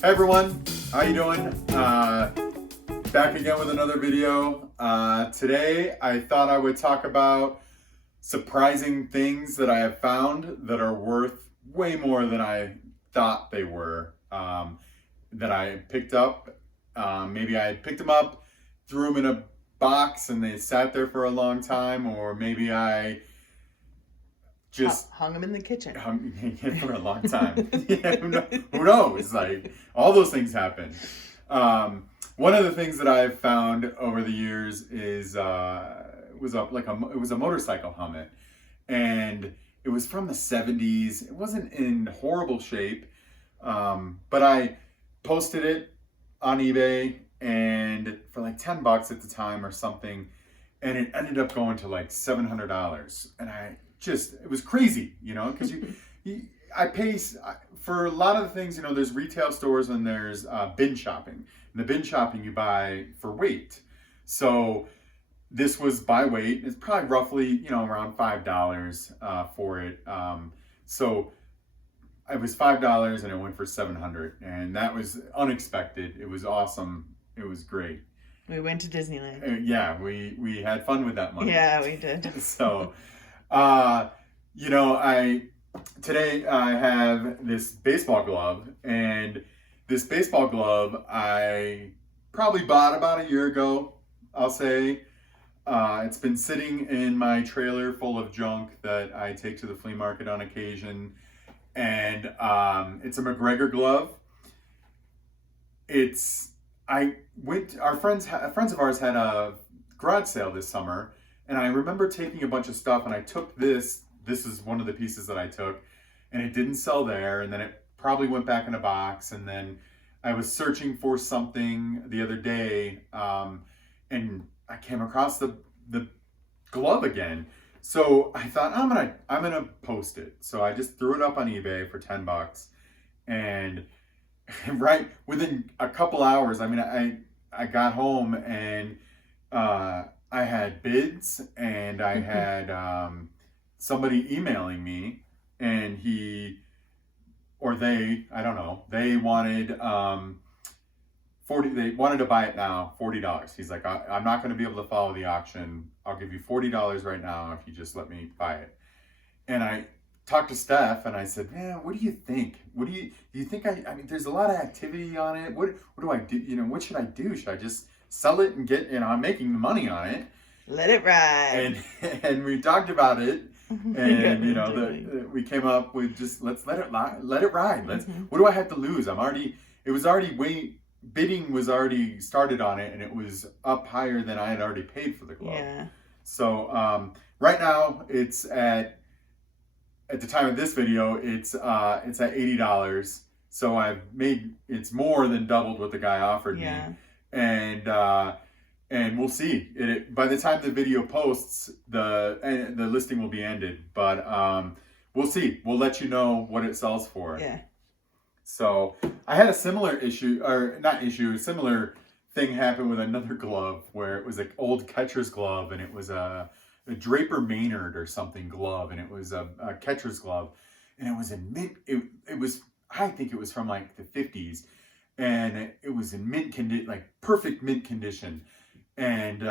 Hey everyone, how you doing? Back again with another video. Today I thought I would talk about surprising things that I have found that are worth way more than I thought they were. That I picked up. Maybe I picked them up, threw them in a box and they sat there for a long time, or maybe I just hung them in the kitchen. For a long time. Yeah, who knows? Like, all those things happen. One of the things that I've found over the years is it was a motorcycle helmet, and it was from the 70s. It wasn't in horrible shape, but I posted it on eBay and for like $10 at the time or something, and it ended up going to like $700, and it was crazy, because I pay for a lot of the things, there's retail stores and there's bin shopping. And the bin shopping you buy for weight. So this was by weight. It's probably roughly, around $5 for it. So it was $5 and it went for $700, and that was unexpected. It was awesome. It was great. We went to Disneyland. Yeah, we had fun with that money. Yeah, we did. So, today I have this baseball glove, and this baseball glove I probably bought about a year ago, I'll say. It's been sitting in my trailer full of junk that I take to the flea market on occasion, and it's a MacGregor glove. Friends of ours had a garage sale this summer, and I remember taking a bunch of stuff, and I took this is one of the pieces that I took, and it didn't sell there, and then it probably went back in a box, and then I was searching for something the other day, and I came across the glove again. So I thought, I'm gonna post it. So I just threw it up on eBay for $10, and right within a couple hours, I got home, and I had bids, and I had somebody emailing me, and I don't know, they wanted they wanted to buy it now, $40. He's like, I'm not going to be able to follow the auction. I'll give you $40 right now if you just let me buy it. And I talked to Steph, and I said, man, what do you think? Do you think there's a lot of activity on it. What do I do? What should I do? Should I just sell it and get, I'm making the money on it. Let it ride. And we talked about it, and we came up with just let's let it ride. What do I have to lose? Bidding was already started on it, and it was up higher than I had already paid for the glove. Yeah. So right now it's at the time of this video, it's at $80. So it's more than doubled what the guy offered me. And we'll see. By the time the video posts, the listing will be ended. But we'll see. We'll let you know what it sells for. Yeah. So I had a similar similar thing happen with another glove, where it was an old catcher's glove, and it was a Draper Maynard or something glove, and it was a catcher's glove, and it was in mint. I think it was from like the 50s, and it was in mint condition, like perfect mint condition. And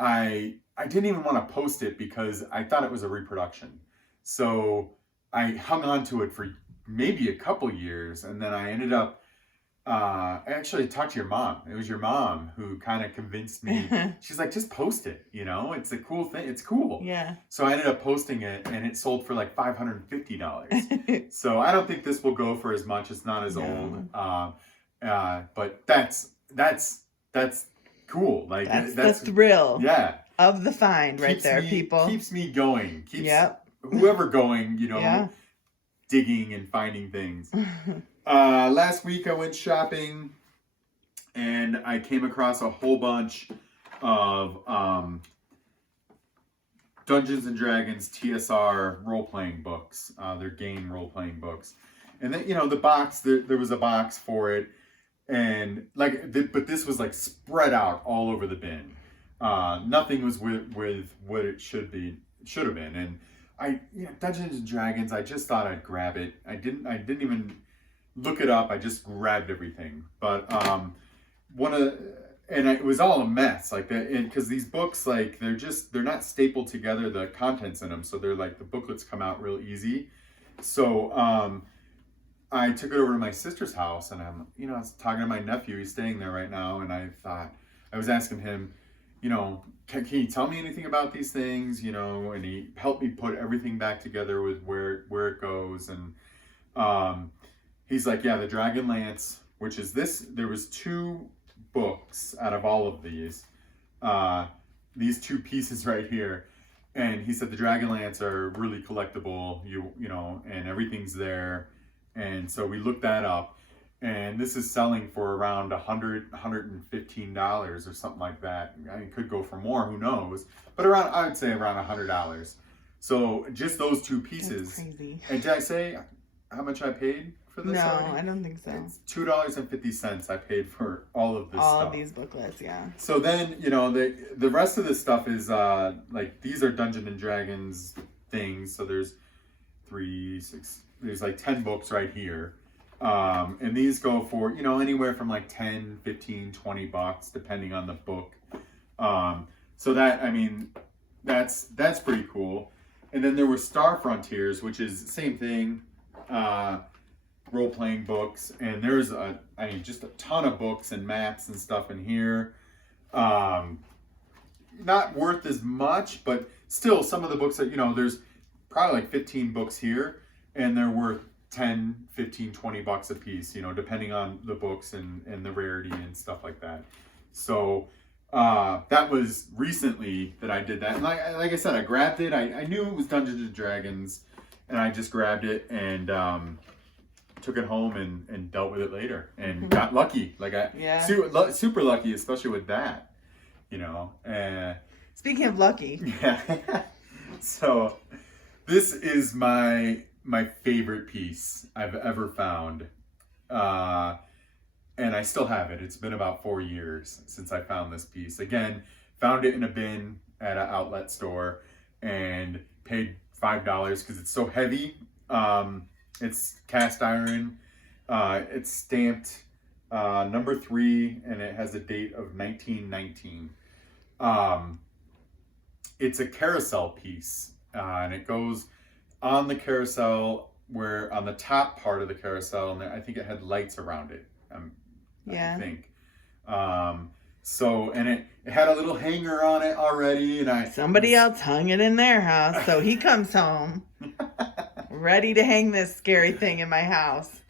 I didn't even want to post it because I thought it was a reproduction. So I hung on to it for maybe a couple years, and then I ended up I actually talked to your mom. It was your mom who kind of convinced me. She's like, just post it, it's a cool thing. It's cool. Yeah. So I ended up posting it, and it sold for like $550. So I don't think this will go for as much. It's not as old. But that's cool. Like that's the thrill. Yeah. Of the find right there, people. Keeps me going. Whoever going, digging and finding things. Last week I went shopping, and I came across a whole bunch of Dungeons and Dragons TSR role-playing books. They're game role-playing books. And then, the box, there was a box for it, and but this was like spread out all over the bin. Nothing was with what it should have been. And Dungeons and Dragons, I just thought I'd grab it. I didn't even look it up. I just grabbed everything, but it was all a mess, like that, because these books, like they're not stapled together, the contents in them, so they're like the booklets come out real easy. So I took it over to my sister's house, and I was talking to my nephew. He's staying there right now, and I was asking him, can you tell me anything about these things, and he helped me put everything back together with where it goes, and he's like, yeah, the Dragon Lance, which is this. There was 2 books out of all of these 2 pieces right here, and he said the Dragonlance are really collectible, and everything's there. And so we looked that up, and this is selling for around $115 or something like that. I mean, it could go for more, who knows, but I would say around $100. So just those 2 pieces. That's crazy. And did I say how much I paid for this? No, already? I don't think so. It's $2.50 I paid for all of this all stuff. of these booklets, yeah. So then, the rest of this stuff is like, these are Dungeons and Dragons things. So there's 3, 6, there's like 10 books right here. And these go for, anywhere from like 10, 15, 20 bucks, depending on the book. So that, I mean, that's pretty cool. And then there were Star Frontiers, which is the same thing. Role-playing books, and there's just a ton of books and maps and stuff in here. Not worth as much, but still some of the books that, there's probably like 15 books here, and they're worth 10, 15, 20 bucks a piece, depending on the books and the rarity and stuff like that. So that was recently that I did that. And like I said, I grabbed it. I knew it was Dungeons and Dragons, and I just grabbed it and took it home and dealt with it later, and got lucky. Like super lucky, especially with that, Speaking of lucky. Yeah. So this is my favorite piece I've ever found. And I still have it. It's been about 4 years since I found this piece. Again, found it in a bin at an outlet store and paid $5 because it's so heavy. It's cast iron. It's stamped number 3, and it has a date of 1919. It's a carousel piece, and it goes on the carousel, where on the top part of the carousel, and I think it had lights around it. I think. So, and it had a little hanger on it already, and somebody else hung it in their house, so he comes home ready to hang this scary thing in my house.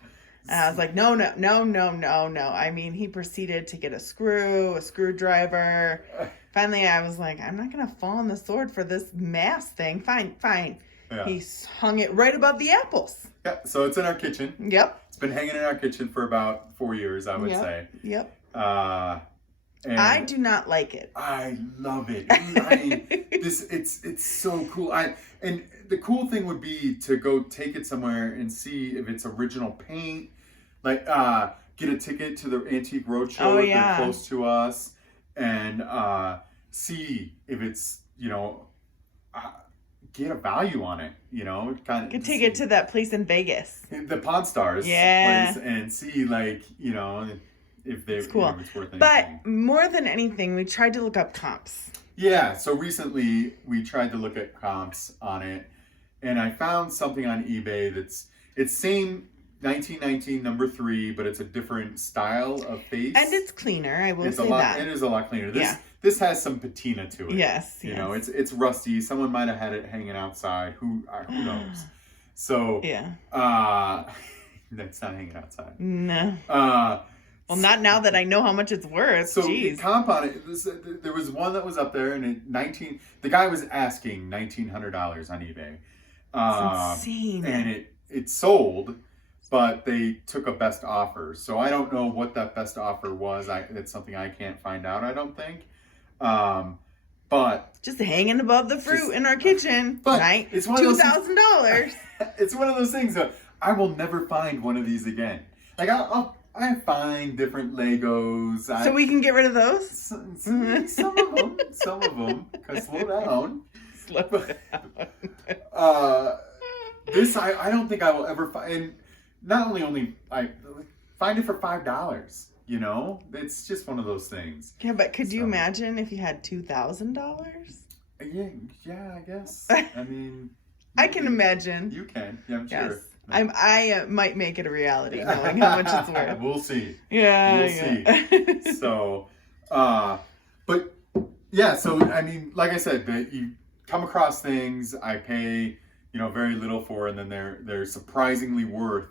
And I was like, no. I mean, he proceeded to get a screwdriver. Finally, I was like, I'm not going to fall on the sword for this mass thing. Fine. Yeah. He hung it right above the apples. Yeah, so it's in our kitchen. Yep. It's been hanging in our kitchen for about 4 years, I would say. Yep. And I do not like it. I love it. I mean, it's so cool. And the cool thing would be to go take it somewhere and see if it's original paint. Like, get a ticket to the Antique Roadshow if they're close to us, and see if it's, get a value on it, kind of. Could take it to that place in Vegas, the Pawn Stars place, and see, like, if it's cool. It's worth anything. But more than anything, we tried to look up comps. Yeah, so recently we tried to look at comps on it, and I found something on eBay it's same 1919 number 3, but it's a different style of face, and it's cleaner. I will say that it is a lot cleaner. This has some patina to it. Yes, it's rusty. Someone might have had it hanging outside. Who knows? So that's not hanging outside. No. Well, not now that I know how much it's worth. So Jeez. The comp on it, there was one that was up there, and the guy was asking $1,900 on eBay. That's insane. And it sold, but they took a best offer. So I don't know what that best offer was. It's something I can't find out, I don't think. But just hanging above the fruit in our kitchen, but right? It's $2,000. It's one of those things that I will never find one of these again. Like I find different Legos. So we can get rid of those? Some of them. Slow down. Slow down. This I don't think I will ever find. not only I find it for $5. You know, it's just one of those things. Yeah, but could you So- imagine if you had $2,000? Yeah, I guess. I mean, I can imagine. You can, yeah, I'm Yes. sure. I might make it a reality knowing how much it's worth. We'll see. Yeah, We'll see. So, but yeah, so I mean, like I said, that you come across things I pay, very little for, and then they're surprisingly worth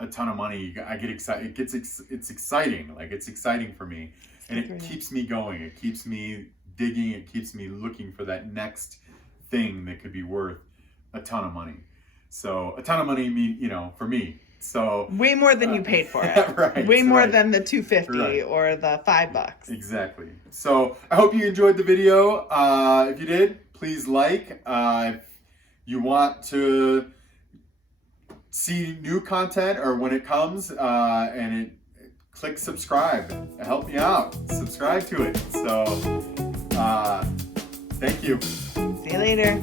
a ton of money. I get excited. It's exciting. Like, it's exciting for me, and it keeps me going. It keeps me digging. It keeps me looking for that next thing that could be worth a ton of money. So a ton of money for me. So way more than you paid for it. Right. Way more right. than the $2.50 Right. or the $5. Exactly. So I hope you enjoyed the video. If you did, please like. If you want to see new content or when it comes, click subscribe. Help me out. Subscribe to it. So thank you. See you later.